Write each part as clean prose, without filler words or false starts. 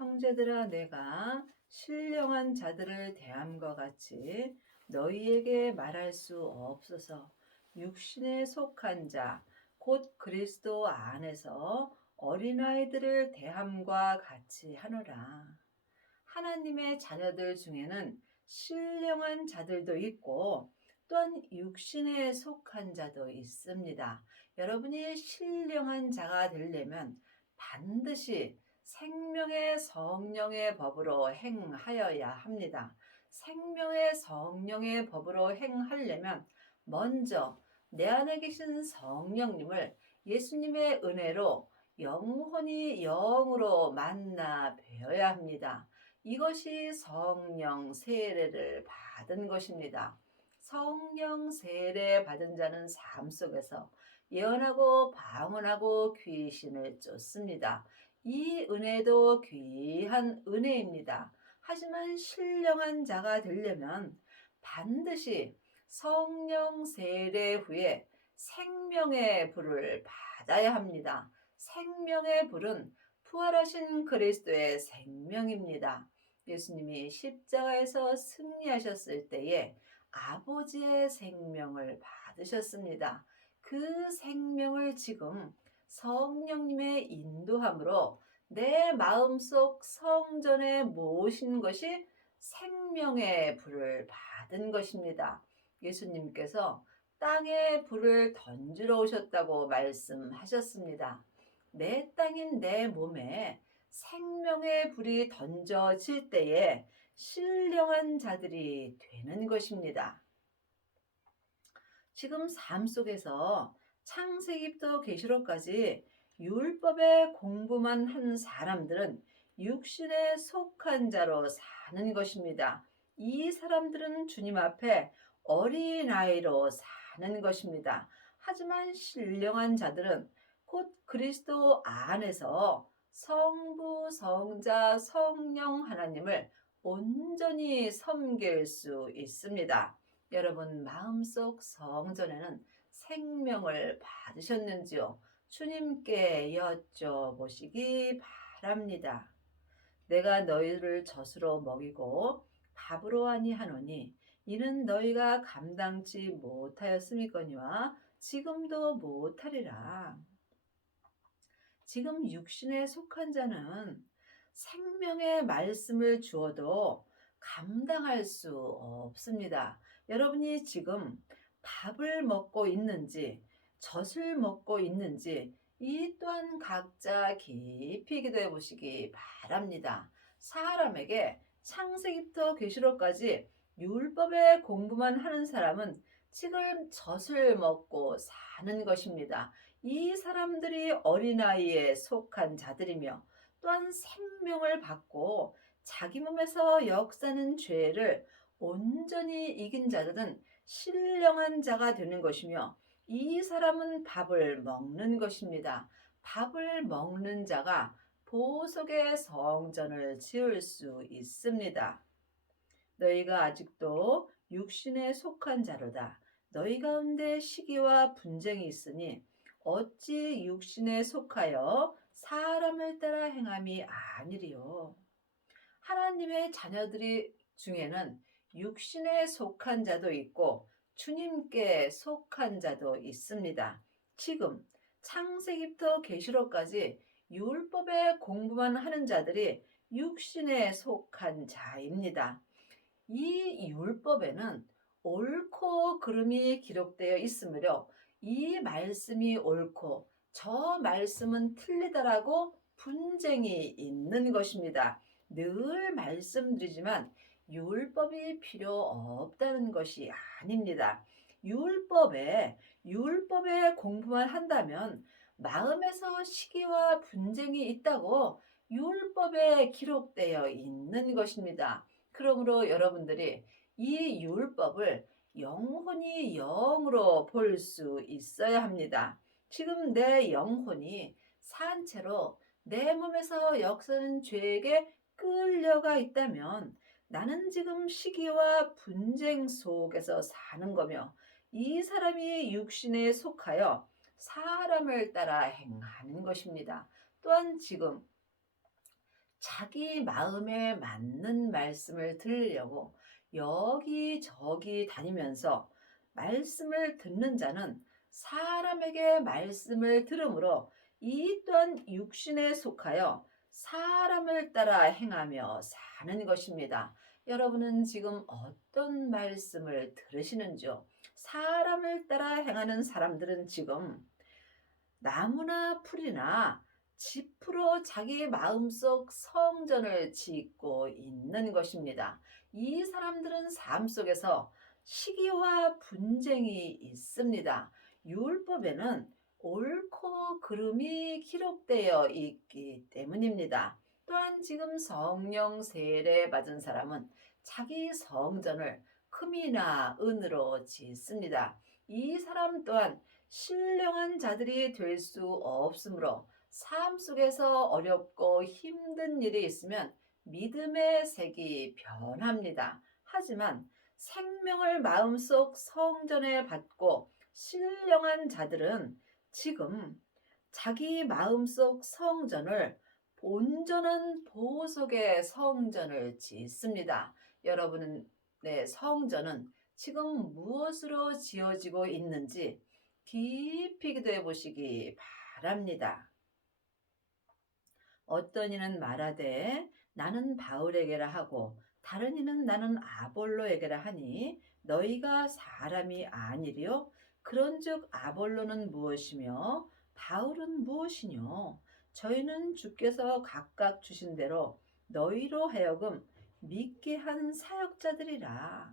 형제들아, 내가 신령한 자들을 대함과 같이 너희에게 말할 수 없어서 육신에 속한 자, 곧 그리스도 안에서 어린아이들을 대함과 같이 하노라. 하나님의 자녀들 중에는 신령한 자들도 있고 또한 육신에 속한 자도 있습니다. 여러분이 신령한 자가 되려면 반드시 생명의 성령의 법으로 행하여야 합니다. 생명의 성령의 법으로 행하려면 먼저 내 안에 계신 성령님을 예수님의 은혜로 영혼이 영으로 만나 뵈어야 합니다. 이것이 성령 세례를 받은 것입니다. 성령 세례 받은 자는 삶 속에서 예언하고 방언하고 귀신을 쫓습니다. 이 은혜도 귀한 은혜입니다. 하지만 신령한 자가 되려면 반드시 성령 세례 후에 생명의 불을 받아야 합니다. 생명의 불은 부활하신 그리스도의 생명입니다. 예수님이 십자가에서 승리하셨을 때에 아버지의 생명을 받으셨습니다. 그 생명을 지금 성령님의 인도함으로 내 마음속 성전에 모신 것이 생명의 불을 받은 것입니다. 예수님께서 땅에 불을 던지러 오셨다고 말씀하셨습니다. 내 땅인 내 몸에 생명의 불이 던져질 때에 신령한 자들이 되는 것입니다. 지금 삶 속에서 창세기부터 계시록까지 율법의 공부만 한 사람들은 육신에 속한 자로 사는 것입니다. 이 사람들은 주님 앞에 어린아이로 사는 것입니다. 하지만 신령한 자들은 곧 그리스도 안에서 성부, 성자, 성령 하나님을 온전히 섬길 수 있습니다. 여러분 마음속 성전에는 생명을 받으셨는지요? 주님께 여쭤보시기 바랍니다. 내가 너희를 젖으로 먹이고 밥으로 아니하노니 이는 너희가 감당치 못하였음이거니와 지금도 못하리라. 지금 육신에 속한 자는 생명의 말씀을 주어도 감당할 수 없습니다. 여러분이 지금 밥을 먹고 있는지 젖을 먹고 있는지 이 또한 각자 깊이 기도해 보시기 바랍니다. 사람에게 창세기부터 계시록까지 율법의 공부만 하는 사람은 지금 젖을 먹고 사는 것입니다. 이 사람들이 어린아이에 속한 자들이며 또한 생명을 받고 자기 몸에서 역사는 죄를 온전히 이긴 자들은 신령한 자가 되는 것이며 이 사람은 밥을 먹는 것입니다. 밥을 먹는 자가 보석의 성전을 지을 수 있습니다. 너희가 아직도 육신에 속한 자로다. 너희 가운데 시기와 분쟁이 있으니 어찌 육신에 속하여 사람을 따라 행함이 아니리요. 하나님의 자녀들이 중에는 육신에 속한 자도 있고 주님께 속한 자도 있습니다. 지금 창세기부터 계시록까지 율법의 공부만 하는 자들이 육신에 속한 자입니다. 이 율법에는 옳고 그름이 기록되어 있으므로 이 말씀이 옳고 저 말씀은 틀리다라고 분쟁이 있는 것입니다. 늘 말씀드리지만 율법이 필요 없다는 것이 아닙니다. 율법에 공부만 한다면 마음에서 시기와 분쟁이 있다고 율법에 기록되어 있는 것입니다. 그러므로 여러분들이 이 율법을 영혼이 영으로 볼 수 있어야 합니다. 지금 내 영혼이 산채로 내 몸에서 역사는 죄에게 끌려가 있다면 나는 지금 시기와 분쟁 속에서 사는 거며 이 사람이 육신에 속하여 사람을 따라 행하는 것입니다. 또한 지금 자기 마음에 맞는 말씀을 들으려고 여기저기 다니면서 말씀을 듣는 자는 사람에게 말씀을 들으므로 이 또한 육신에 속하여 사람을 따라 행하며 사는 것입니다. 여러분은 지금 어떤 말씀을 들으시는지요? 사람을 따라 행하는 사람들은 지금 나무나 풀이나 짚으로 자기 마음속 성전을 짓고 있는 것입니다. 이 사람들은 삶 속에서 시기와 분쟁이 있습니다. 율법에는 옳고 그름이 기록되어 있기 때문입니다. 또한 지금 성령 세례 받은 사람은 자기 성전을 금이나 은으로 짓습니다. 이 사람 또한 신령한 자들이 될 수 없으므로 삶 속에서 어렵고 힘든 일이 있으면 믿음의 색이 변합니다. 하지만 생명을 마음속 성전에 받고 신령한 자들은 지금 자기 마음속 성전을 온전한 보석의 성전을 짓습니다. 여러분의 성전은 지금 무엇으로 지어지고 있는지 깊이 기도해 보시기 바랍니다. 어떤 이는 말하되 나는 바울에게라 하고 다른 이는 나는 아볼로에게라 하니 너희가 사람이 아니리요? 그런즉 아볼로는 무엇이며 바울은 무엇이뇨? 저희는 주께서 각각 주신 대로 너희로 하여금 믿게 한 사역자들이라.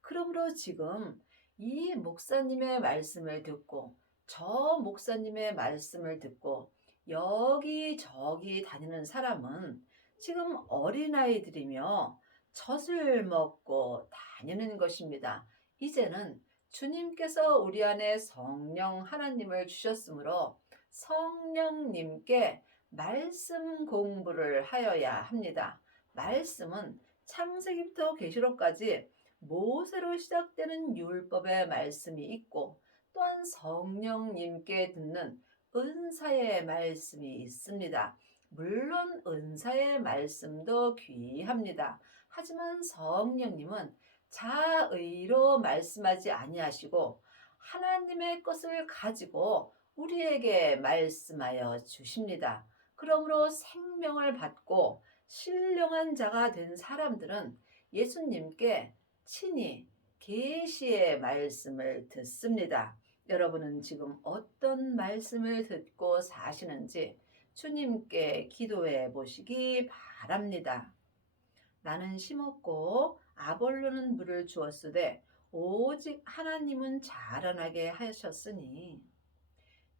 그러므로 지금 이 목사님의 말씀을 듣고 저 목사님의 말씀을 듣고 여기저기 다니는 사람은 지금 어린아이들이며 젖을 먹고 다니는 것입니다. 이제는 주님께서 우리 안에 성령 하나님을 주셨으므로 성령님께 말씀 공부를 하여야 합니다. 말씀은 창세기부터 계시록까지 모세로 시작되는 율법의 말씀이 있고 또한 성령님께 듣는 은사의 말씀이 있습니다. 물론 은사의 말씀도 귀합니다. 하지만 성령님은 자의로 말씀하지 아니하시고 하나님의 것을 가지고 우리에게 말씀하여 주십니다. 그러므로 생명을 받고 신령한 자가 된 사람들은 예수님께 친히 계시의 말씀을 듣습니다. 여러분은 지금 어떤 말씀을 듣고 사시는지 주님께 기도해 보시기 바랍니다. 나는 심었고 아볼로는 물을 주었으되 오직 하나님은 자라나게 하셨으니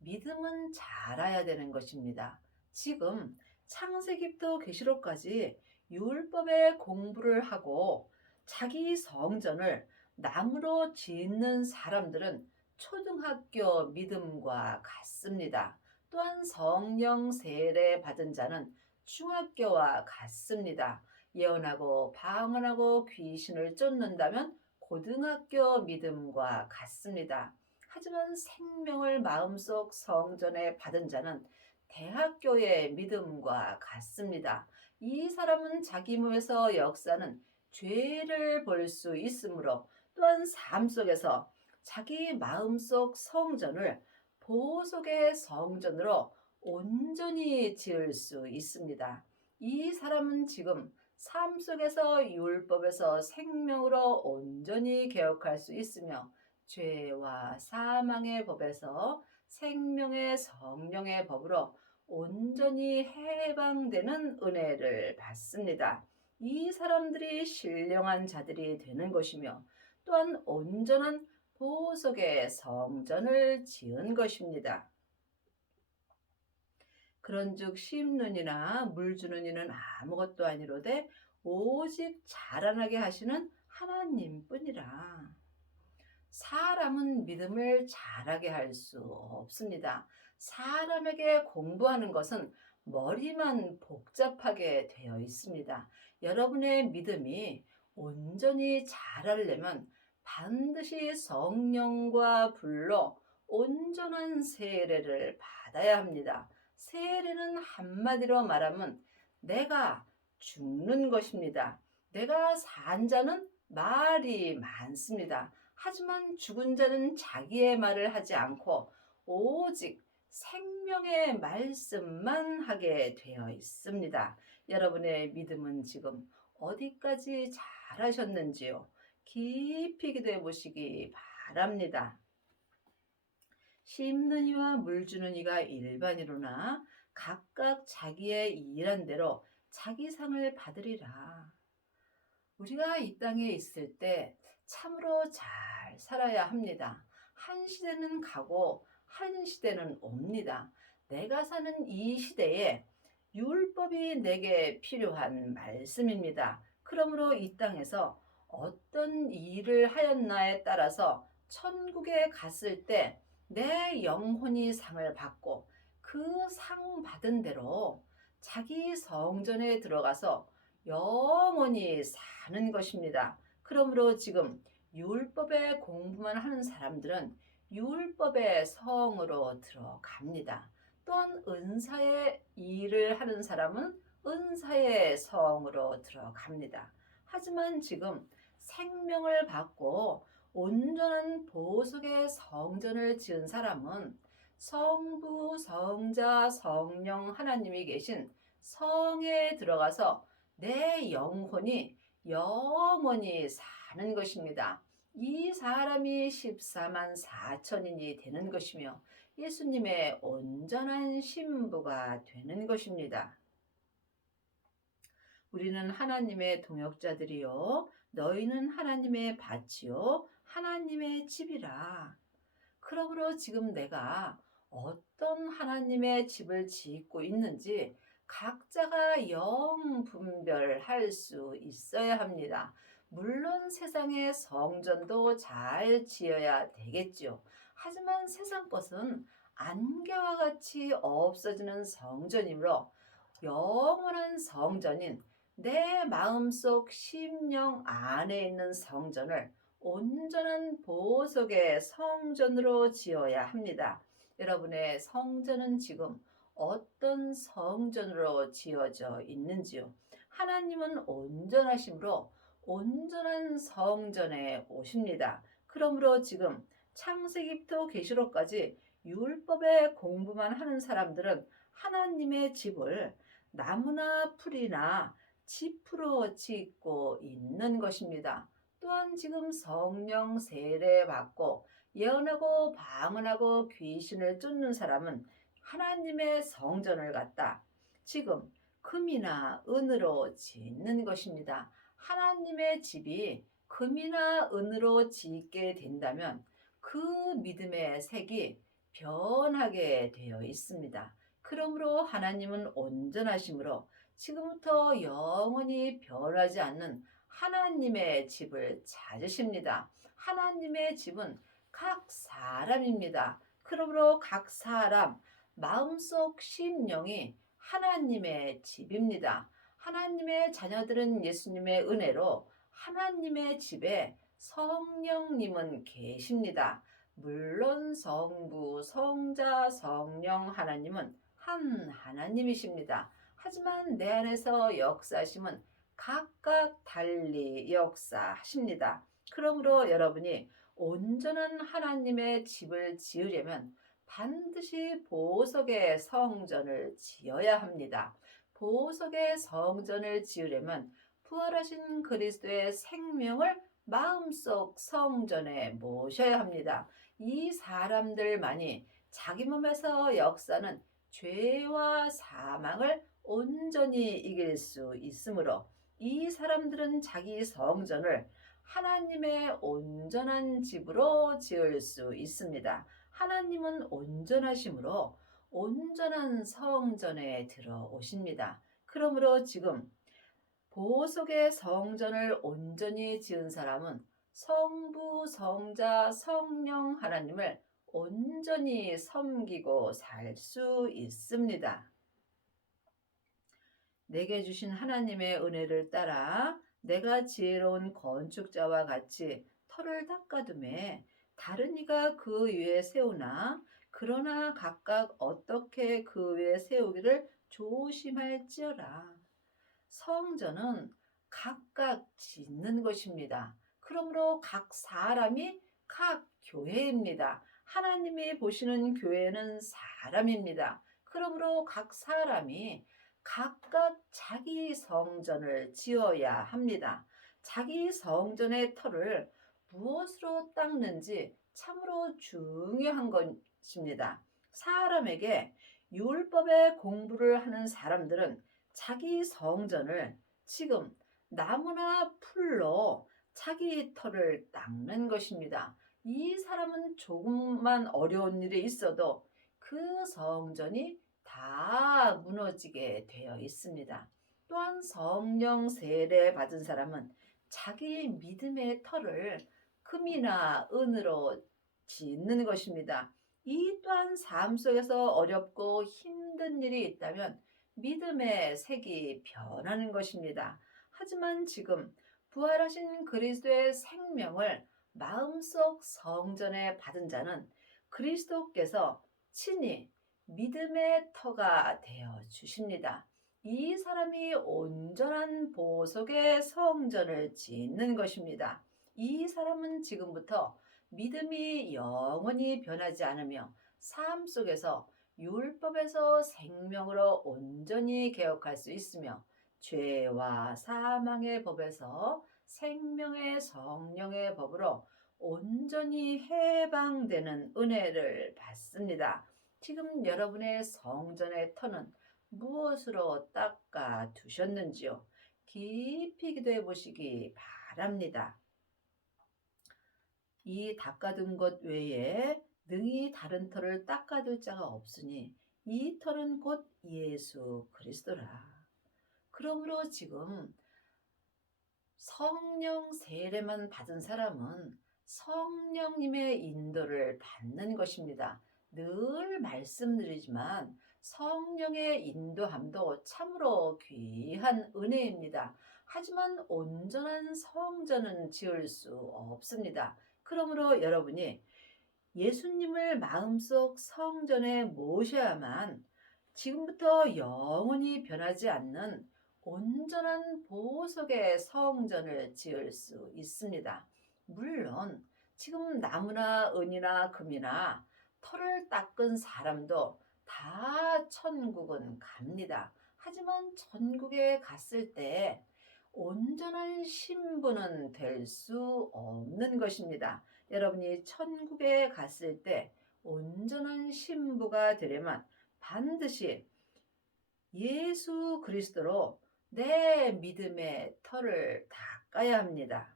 믿음은 자라야 되는 것입니다. 지금 창세기부터 계시록까지 율법의 공부를 하고 자기 성전을 나무로 짓는 사람들은 초등학교 믿음과 같습니다. 또한 성령 세례 받은 자는 중학교와 같습니다. 예언하고 방언하고 귀신을 쫓는다면 고등학교 믿음과 같습니다. 하지만 생명을 마음속 성전에 받은 자는 대학교의 믿음과 같습니다. 이 사람은 자기 몸에서 역사는 죄를 볼 수 있으므로 또한 삶 속에서 자기 마음속 성전을 보석의 성전으로 온전히 지을 수 있습니다. 이 사람은 지금 삶 속에서 율법에서 생명으로 온전히 개혁할 수 있으며 죄와 사망의 법에서 생명의 성령의 법으로 온전히 해방되는 은혜를 받습니다. 이 사람들이 신령한 자들이 되는 것이며 또한 온전한 보석의 성전을 지은 것입니다. 그런즉 심는 이나 물 주는 이는 아무것도 아니로되 오직 자라나게 하시는 하나님뿐이라. 사람은 믿음을 자라게 할 수 없습니다. 사람에게 공부하는 것은 머리만 복잡하게 되어 있습니다. 여러분의 믿음이 온전히 자라려면 반드시 성령과 불로 온전한 세례를 받아야 합니다. 세례는 한마디로 말하면 내가 죽는 것입니다. 내가 산 자는 말이 많습니다. 하지만 죽은 자는 자기의 말을 하지 않고 오직 생명의 말씀만 하게 되어 있습니다. 여러분의 믿음은 지금 어디까지 잘하셨는지요? 깊이 기도해 보시기 바랍니다. 심는 이와 물 주는 이가 일반이로나 각각 자기의 일한 대로 자기 상을 받으리라. 우리가 이 땅에 있을 때 참으로 잘 살아야 합니다. 한 시대는 가고 한 시대는 옵니다. 내가 사는 이 시대에 율법이 내게 필요한 말씀입니다. 그러므로 이 땅에서 어떤 일을 하였나에 따라서 천국에 갔을 때 내 영혼이 상을 받고 그 상 받은 대로 자기 성전에 들어가서 영원히 사는 것입니다. 그러므로 지금 율법의 공부만 하는 사람들은 율법의 성으로 들어갑니다. 또한 은사의 일을 하는 사람은 은사의 성으로 들어갑니다. 하지만 지금 생명을 받고 온전한 보석의 성전을 지은 사람은 성부, 성자, 성령 하나님이 계신 성에 들어가서 내 영혼이 영원히 사는 것입니다. 이 사람이 14만 4천인이 되는 것이며 예수님의 온전한 신부가 되는 것입니다. 우리는 하나님의 동역자들이요 너희는 하나님의 밭이요 하나님의 집이라. 그러므로 지금 내가 어떤 하나님의 집을 짓고 있는지 각자가 분별할 수 있어야 합니다. 물론 세상의 성전도 잘 지어야 되겠지요. 하지만 세상 것은 안개와 같이 없어지는 성전이므로 영원한 성전인 내 마음속 심령 안에 있는 성전을 온전한 보석의 성전으로 지어야 합니다. 여러분의 성전은 지금 어떤 성전으로 지어져 있는지요? 하나님은 온전하심으로 온전한 성전에 오십니다. 그러므로 지금 창세기부터 계시록까지 율법의 공부만 하는 사람들은 하나님의 집을 나무나 풀이나 짚으로 짓고 있는 것입니다. 또한 지금 성령 세례 받고 예언하고 방언하고 귀신을 쫓는 사람은 하나님의 성전을 갖다 지금 금이나 은으로 짓는 것입니다. 하나님의 집이 금이나 은으로 짓게 된다면 그 믿음의 색이 변하게 되어 있습니다. 그러므로 하나님은 온전하심으로 지금부터 영원히 변하지 않는 하나님의 집을 찾으십니다. 하나님의 집은 각 사람입니다. 그러므로 각 사람 마음속 심령이 하나님의 집입니다. 하나님의 자녀들은 예수님의 은혜로 하나님의 집에 성령님은 계십니다. 물론 성부, 성자, 성령 하나님은 한 하나님이십니다. 하지만 내 안에서 역사하심은 각각 달리 역사하십니다. 그러므로 여러분이 온전한 하나님의 집을 지으려면 반드시 보석의 성전을 지어야 합니다. 보석의 성전을 지으려면 부활하신 그리스도의 생명을 마음속 성전에 모셔야 합니다. 이 사람들만이 자기 몸에서 역사는 죄와 사망을 온전히 이길 수 있으므로 이 사람들은 자기 성전을 하나님의 온전한 집으로 지을 수 있습니다. 하나님은 온전하심으로 온전한 성전에 들어오십니다. 그러므로 지금 보석의 성전을 온전히 지은 사람은 성부, 성자, 성령 하나님을 온전히 섬기고 살 수 있습니다. 내게 주신 하나님의 은혜를 따라 내가 지혜로운 건축자와 같이 터를 닦아둠에 다른 이가 그 위에 세우나 그러나 각각 어떻게 그 위에 세우기를 조심할지어라. 성전은 각각 짓는 것입니다. 그러므로 각 사람이 각 교회입니다. 하나님이 보시는 교회는 사람입니다. 그러므로 각 사람이 각각 자기 성전을 지어야 합니다. 자기 성전의 터를 무엇으로 닦는지 참으로 중요한 것입니다. 사람에게 율법의 공부를 하는 사람들은 자기 성전을 지금 나무나 풀로 자기 터를 닦는 것입니다. 이 사람은 조금만 어려운 일이 있어도 그 성전이 다 무너지게 되어 있습니다. 또한 성령 세례 받은 사람은 자기 믿음의 터를 금이나 은으로 짓는 것입니다. 이 또한 삶 속에서 어렵고 힘든 일이 있다면 믿음의 색이 변하는 것입니다. 하지만 지금 부활하신 그리스도의 생명을 마음속 성전에 받은 자는 그리스도께서 친히 믿음의 터가 되어 주십니다. 이 사람이 온전한 보석의 성전을 짓는 것입니다. 이 사람은 지금부터 믿음이 영원히 변하지 않으며 삶 속에서 율법에서 생명으로 온전히 개혁할 수 있으며 죄와 사망의 법에서 생명의 성령의 법으로 온전히 해방되는 은혜를 받습니다. 지금 여러분의 성전의 터는 무엇으로 닦아 두셨는지요? 깊이 기도해 보시기 바랍니다. 이 닦아둔 것 외에 능히 다른 터를 닦아둘 자가 없으니 이 터는 곧 예수 그리스도라. 그러므로 지금 성령 세례만 받은 사람은 성령님의 인도를 받는 것입니다. 늘 말씀드리지만 성령의 인도함도 참으로 귀한 은혜입니다. 하지만 온전한 성전은 지을 수 없습니다. 그러므로 여러분이 예수님을 마음속 성전에 모셔야만 지금부터 영원히 변하지 않는 온전한 보석의 성전을 지을 수 있습니다. 물론 지금 나무나 은이나 금이나 터를 닦은 사람도 다 천국은 갑니다. 하지만 천국에 갔을 때 온전한 신부는 될 수 없는 것입니다. 여러분이 천국에 갔을 때 온전한 신부가 되려면 반드시 예수 그리스도로 내 믿음의 터를 닦아야 합니다.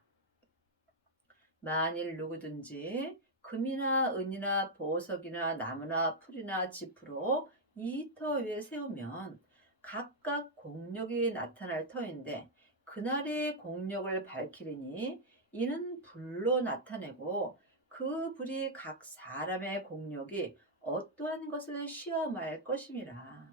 만일 누구든지 금이나 은이나 보석이나 나무나 풀이나 지프로 이 터 위에 세우면 각각 공력이 나타날 터인데 그날의 공력을 밝히리니 이는 불로 나타내고 그 불이 각 사람의 공력이 어떠한 것을 시험할 것임이라.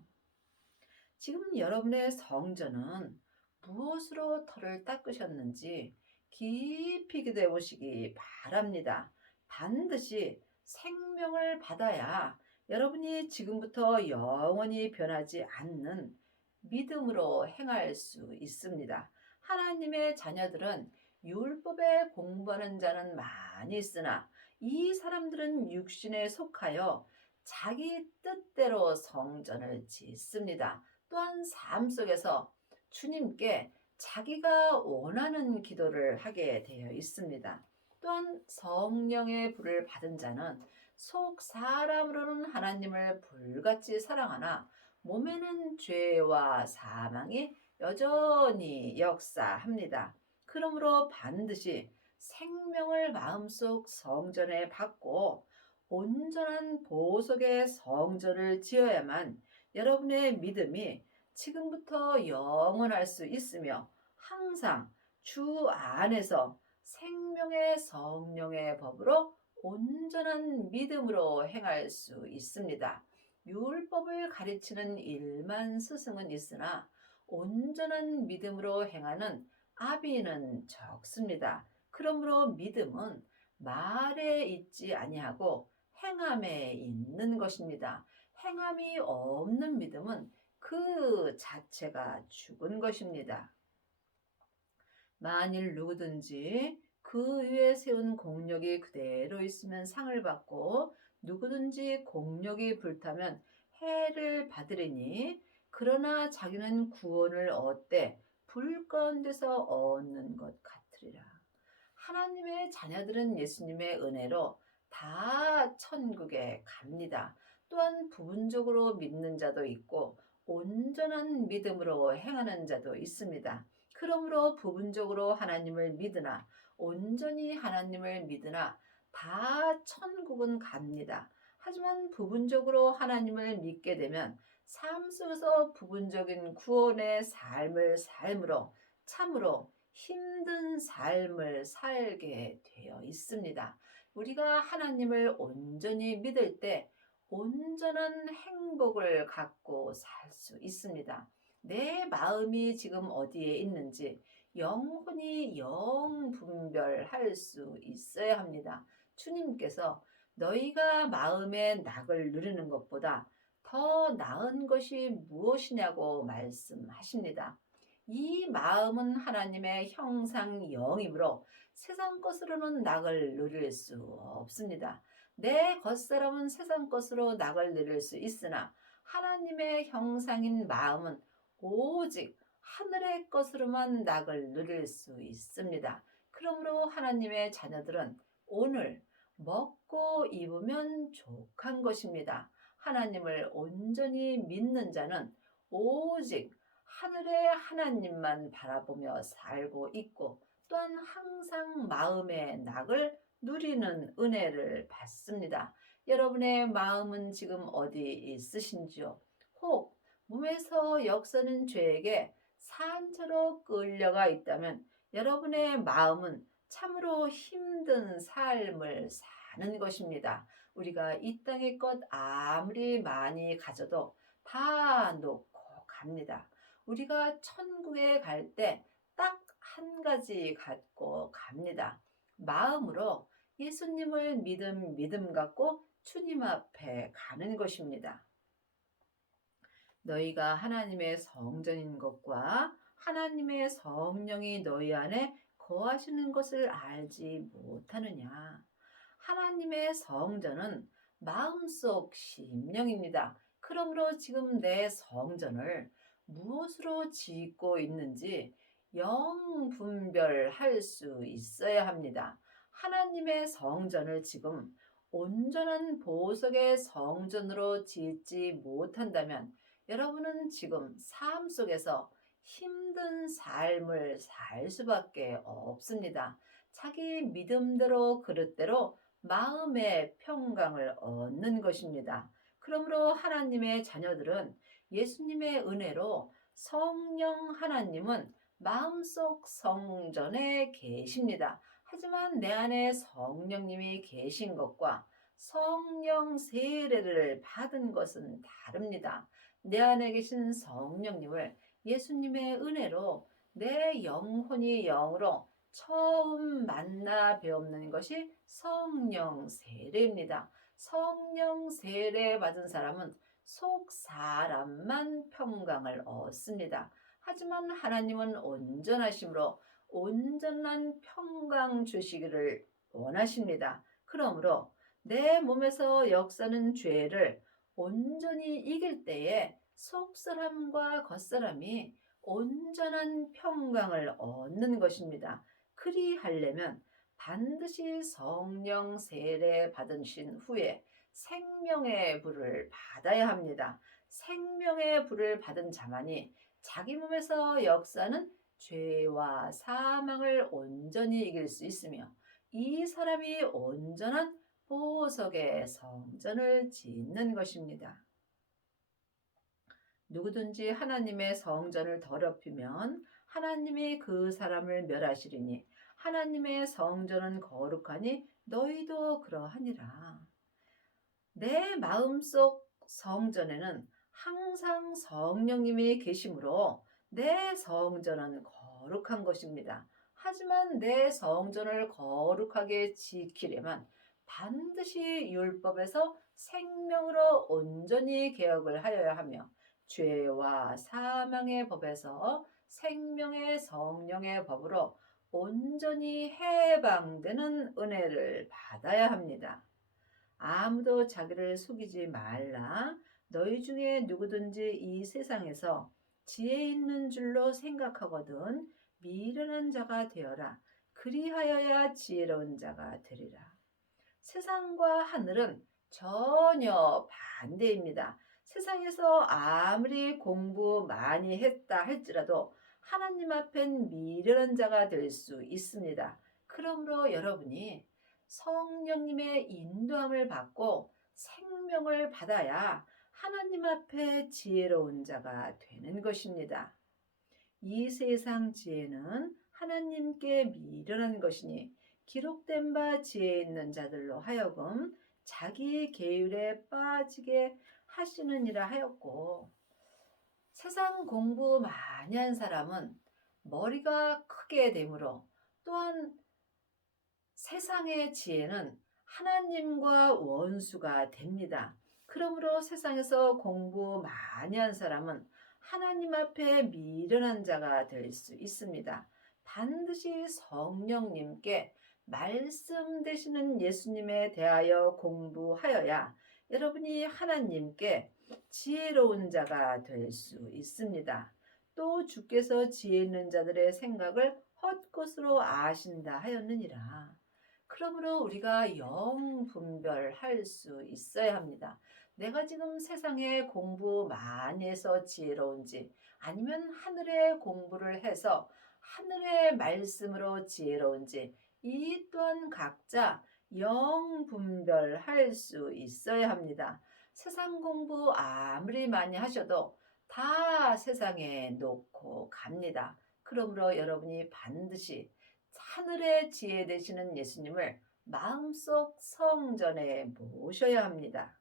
지금 여러분의 성전은 무엇으로 터를 닦으셨는지 깊이 기도해 보시기 바랍니다. 반드시 생명을 받아야 여러분이 지금부터 영원히 변하지 않는 믿음으로 행할 수 있습니다. 하나님의 자녀들은 율법에 공부하는 자는 많이 있으나 이 사람들은 육신에 속하여 자기 뜻대로 성전을 짓습니다. 또한 삶 속에서 주님께 자기가 원하는 기도를 하게 되어 있습니다. 또한 성령의 불을 받은 자는 속 사람으로는 하나님을 불같이 사랑하나 몸에는 죄와 사망이 여전히 역사합니다. 그러므로 반드시 생명을 마음속 성전에 받고 온전한 보석의 성전을 지어야만 여러분의 믿음이 지금부터 영원할 수 있으며 항상 주 안에서 생명의 성령의 법으로 온전한 믿음으로 행할 수 있습니다. 율법을 가르치는 일만 스승은 있으나 온전한 믿음으로 행하는 아비는 적습니다. 그러므로 믿음은 말에 있지 아니하고 행함에 있는 것입니다. 행함이 없는 믿음은 그 자체가 죽은 것입니다. 만일 누구든지 그 위에 세운 공력이 그대로 있으면 상을 받고 누구든지 공력이 불타면 해를 받으리니 그러나 자기는 구원을 얻되 불 가운데서 얻는 것 같으리라. 하나님의 자녀들은 예수님의 은혜로 다 천국에 갑니다. 또한 부분적으로 믿는 자도 있고 온전한 믿음으로 행하는 자도 있습니다. 그러므로 부분적으로 하나님을 믿으나 온전히 하나님을 믿으나 다 천국은 갑니다. 하지만 부분적으로 하나님을 믿게 되면 삶 속에서 부분적인 구원의 삶을 삶으로 참으로 힘든 삶을 살게 되어 있습니다. 우리가 하나님을 온전히 믿을 때 온전한 행복을 갖고 살 수 있습니다. 내 마음이 지금 어디에 있는지 영혼이 영분별할 수 있어야 합니다. 주님께서 너희가 마음의 낙을 누리는 것보다 더 나은 것이 무엇이냐고 말씀하십니다. 이 마음은 하나님의 형상영이므로 세상 것으로는 낙을 누릴 수 없습니다. 내 겉사람은 세상 것으로 낙을 누릴 수 있으나 하나님의 형상인 마음은 오직 하늘의 것으로만 낙을 누릴 수 있습니다. 그러므로 하나님의 자녀들은 오늘 먹고 입으면 족한 것입니다. 하나님을 온전히 믿는 자는 오직 하늘의 하나님만 바라보며 살고 있고 또한 항상 마음의 낙을 누리는 은혜를 받습니다. 여러분의 마음은 지금 어디 있으신지요? 혹 몸에서 역사는 죄에게 산처럼 끌려가 있다면 여러분의 마음은 참으로 힘든 삶을 사는 것입니다. 우리가 이 땅의 것 아무리 많이 가져도 다 놓고 갑니다. 우리가 천국에 갈 때 딱 한 가지 갖고 갑니다. 마음으로 예수님을 믿음 갖고 주님 앞에 가는 것입니다. 너희가 하나님의 성전인 것과 하나님의 성령이 너희 안에 거하시는 것을 알지 못하느냐. 하나님의 성전은 마음속 심령입니다. 그러므로 지금 내 성전을 무엇으로 짓고 있는지 영분별할 수 있어야 합니다. 하나님의 성전을 지금 온전한 보석의 성전으로 짓지 못한다면 여러분은 지금 삶 속에서 힘든 삶을 살 수밖에 없습니다. 자기 믿음대로 그릇대로 마음의 평강을 얻는 것입니다. 그러므로 하나님의 자녀들은 예수님의 은혜로 성령 하나님은 마음속 성전에 계십니다. 하지만 내 안에 성령님이 계신 것과 성령 세례를 받은 것은 다릅니다. 내 안에 계신 성령님을 예수님의 은혜로 내 영혼이 영으로 처음 만나 배우는 것이 성령 세례입니다. 성령 세례 받은 사람은 속 사람만 평강을 얻습니다. 하지만 하나님은 온전하심으로 온전한 평강 주시기를 원하십니다. 그러므로 내 몸에서 역사는 죄를 온전히 이길 때에 속사람과 겉사람이 온전한 평강을 얻는 것입니다. 그리하려면 반드시 성령 세례 받으신 후에 생명의 불을 받아야 합니다. 생명의 불을 받은 자만이 자기 몸에서 역사는 죄와 사망을 온전히 이길 수 있으며 이 사람이 온전한 보석의 성전을 짓는 것입니다. 누구든지 하나님의 성전을 더럽히면 하나님이 그 사람을 멸하시리니 하나님의 성전은 거룩하니 너희도 그러하니라. 내 마음속 성전에는 항상 성령님이 계시므로 내 성전은 거룩한 것입니다. 하지만 내 성전을 거룩하게 지키려면 반드시 율법에서 생명으로 온전히 개혁을 하여야 하며 죄와 사망의 법에서 생명의 성령의 법으로 온전히 해방되는 은혜를 받아야 합니다. 아무도 자기를 속이지 말라. 너희 중에 누구든지 이 세상에서 지혜 있는 줄로 생각하거든 미련한 자가 되어라. 그리하여야 지혜로운 자가 되리라. 세상과 하늘은 전혀 반대입니다. 세상에서 아무리 공부 많이 했다 할지라도 하나님 앞엔 미련한 자가 될 수 있습니다. 그러므로 여러분이 성령님의 인도함을 받고 생명을 받아야 하나님 앞에 지혜로운 자가 되는 것입니다. 이 세상 지혜는 하나님께 미련한 것이니 기록된 바 지혜 있는 자들로 하여금 자기 계율에 빠지게 하시느니라 하였고, 세상 공부 많이 한 사람은 머리가 크게 되므로, 또한 세상의 지혜는 하나님과 원수가 됩니다. 그러므로 세상에서 공부 많이 한 사람은 하나님 앞에 미련한 자가 될 수 있습니다. 반드시 성령님께 말씀 되시는 예수님에 대하여 공부하여야 여러분이 하나님께 지혜로운 자가 될 수 있습니다. 또 주께서 지혜 있는 자들의 생각을 헛것으로 아신다 하였느니라. 그러므로 우리가 영 분별할 수 있어야 합니다. 내가 지금 세상에 공부 많이 해서 지혜로운지, 아니면 하늘의 공부를 해서 하늘의 말씀으로 지혜로운지, 이 또한 각자 영 분별할 수 있어야 합니다. 세상 공부 아무리 많이 하셔도 다 세상에 놓고 갑니다. 그러므로 여러분이 반드시 하늘의 지혜 되시는 예수님을 마음속 성전에 모셔야 합니다.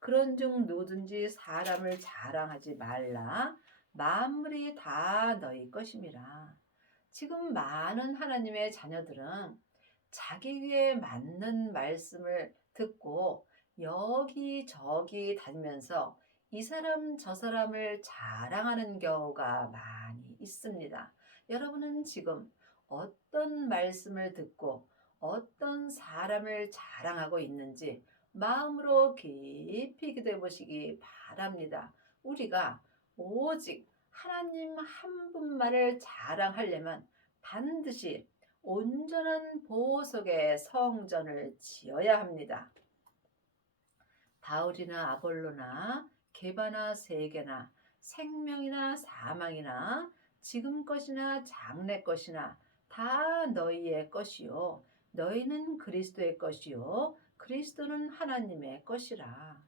그런즉 누구든지 사람을 자랑하지 말라. 만물이 다 너희 것임이라. 지금 많은 하나님의 자녀들은 자기 귀에 맞는 말씀을 듣고 여기저기 다니면서 이 사람 저 사람을 자랑하는 경우가 많이 있습니다. 여러분은 지금 어떤 말씀을 듣고 어떤 사람을 자랑하고 있는지 마음으로 깊이 기도해 보시기 바랍니다. 우리가 오직 하나님 한 분만을 자랑하려면 반드시 온전한 보석의 성전을 지어야 합니다. 바울이나 아볼로나 게바나 세게나 생명이나 사망이나 지금 것이나 장래 것이나 다 너희의 것이요 너희는 그리스도의 것이요 그리스도는 하나님의 것이라.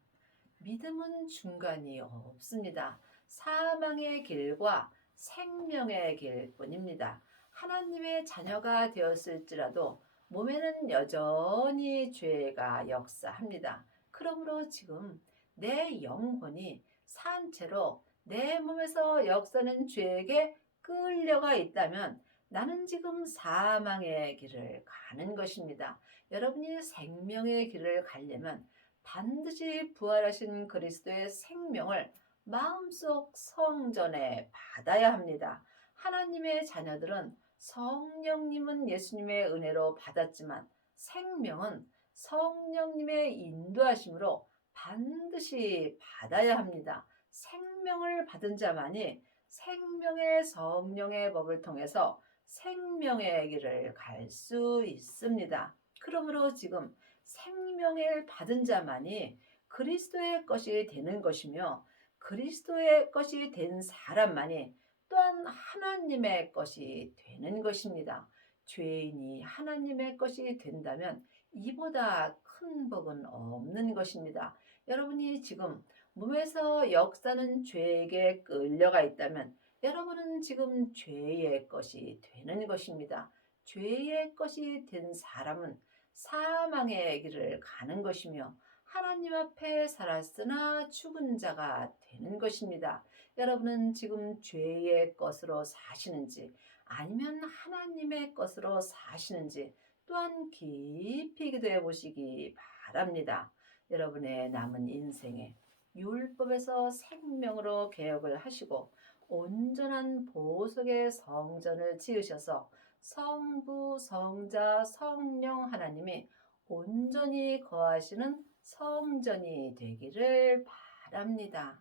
믿음은 중간이 없습니다. 사망의 길과 생명의 길뿐입니다. 하나님의 자녀가 되었을지라도 몸에는 여전히 죄가 역사합니다. 그러므로 지금 내 영혼이 산채로 내 몸에서 역사는 죄에게 끌려가 있다면 나는 지금 사망의 길을 가는 것입니다. 여러분이 생명의 길을 가려면 반드시 부활하신 그리스도의 생명을 마음속 성전에 받아야 합니다. 하나님의 자녀들은 성령님은 예수님의 은혜로 받았지만 생명은 성령님의 인도하심으로 반드시 받아야 합니다. 생명을 받은 자만이 생명의 성령의 법을 통해서 생명의 길을 갈 수 있습니다. 그러므로 지금 생명을 받은 자만이 그리스도의 것이 되는 것이며 그리스도의 것이 된 사람만이 또한 하나님의 것이 되는 것입니다. 죄인이 하나님의 것이 된다면 이보다 큰 복은 없는 것입니다. 여러분이 지금 몸에서 역사는 죄에게 끌려가 있다면 여러분은 지금 죄의 것이 되는 것입니다. 죄의 것이 된 사람은 사망의 길을 가는 것이며 하나님 앞에 살았으나 죽은 자가 되는 것입니다. 여러분은 지금 죄의 것으로 사시는지 아니면 하나님의 것으로 사시는지 또한 깊이 기도해 보시기 바랍니다. 여러분의 남은 인생에 율법에서 생명으로 개혁을 하시고 온전한 보석의 성전을 지으셔서 성부, 성자, 성령 하나님이 온전히 거하시는 성전이 되기를 바랍니다.